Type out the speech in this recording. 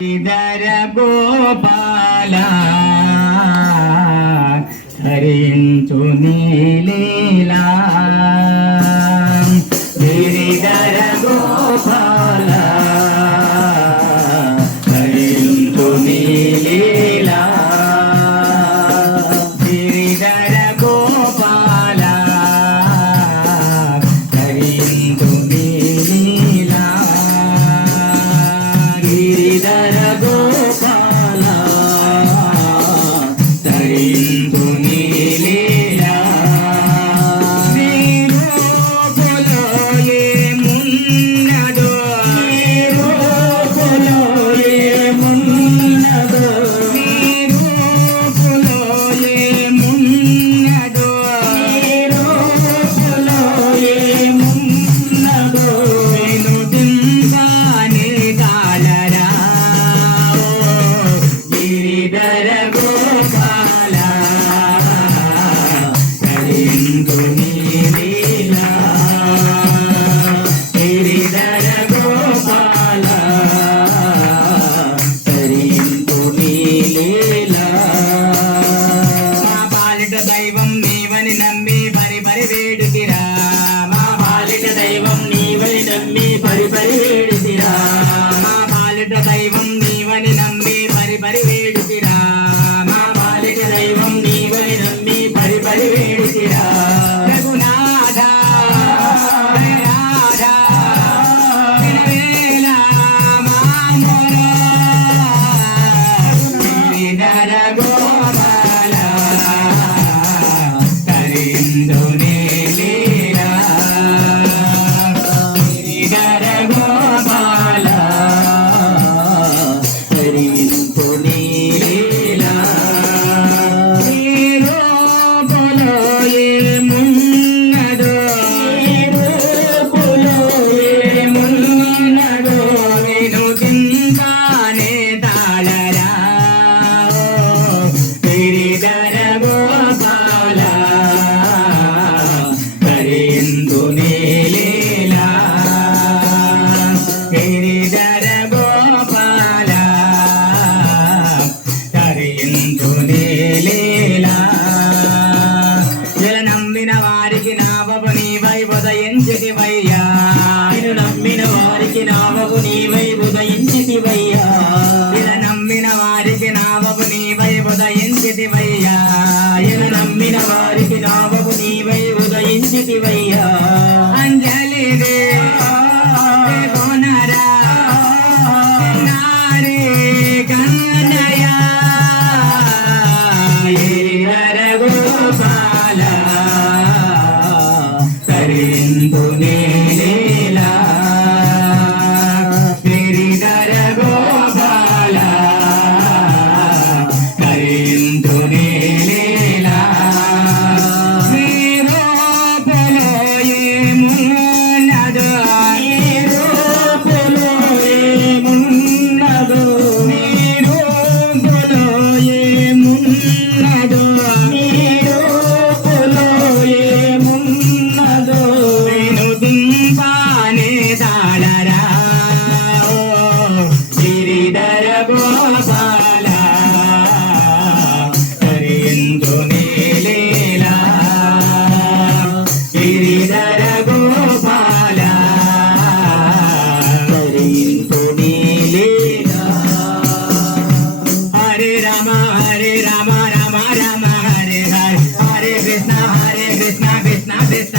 శ్రీధర గోపాల ధరించు నీలీలా గిరిధర గోపాల ధరించు నీలీలా గిరిధర గోపాల ధరించు నీలీలా గిరిధర గోపాల ధరించు నీలీలా నీరూపులో ఏమున్నదో నీరూపులో ఏమున్నదో నీరూపులో ఏమున్నదో నీరూపులో ఏమున్నదో వినుతింగానే తాళరా గిరిధర గోపాల ధరించు నీలీలా గిరిధర గోపాల ధరించు నీలీలా మా పాలిట దైవం నీవని నమ్మి పరి పరి వేడుతిరా మా పాలిట దైవం నీవని నమ్మి పరి పరి వేడుతిరా మా పాలిట దైవం నీవని నమ్మి పరి పరి వేడుతిరా మా పాలిట దైవం నీవని నమ్మి పరి పరి వేడుతిరా రఘునాథ దయనాథ వినవేళ మా మొర గిరిధర గోపాల ధరించు నీలీలా గిరిధర గోపాల ధరించు నీలీలా నీరూపులో ఏమున్నదో నీరూపులో ఏమున్నదో వినుతింగానే తాళరా గిరిధర గోపాల ధరించు నీలీలా గిరిధర గోపాల ధరించు నీలీలా నమ్మిన వారికి నావపు నీవై ఉదయించితివయ్యా నిన్ను నమ్మిన వారికి నావపు నీవై ఉదయించితివయ్యా నమ్మిన వారికి నావపు నీవై ఉదయించితివయ్యా నమ్మిన వారికి నావపు నీవై ఉదయించితివయ్యా అంజలి రే కోనరా నారే కన్నయ్య గిరిధర గోపాల ధరించు నీలీలా గిరిధర గోపాల ధరించు నీలీలా నీరూపులో ఏమున్నదో నీరూపులో ఏమున్నదో నీరూపులో ఏమున్నదో నీరూపులో ఏమున్నదో వినుతింగానే తాళరా గిరిధర గోపాల ధరించు నీలీలా గిరిధర గోపాల ధరించు నీలీలా హరే రామ రామ రామ హరే హరే హరే కృష్ణ కృష్ణ కృష్ణ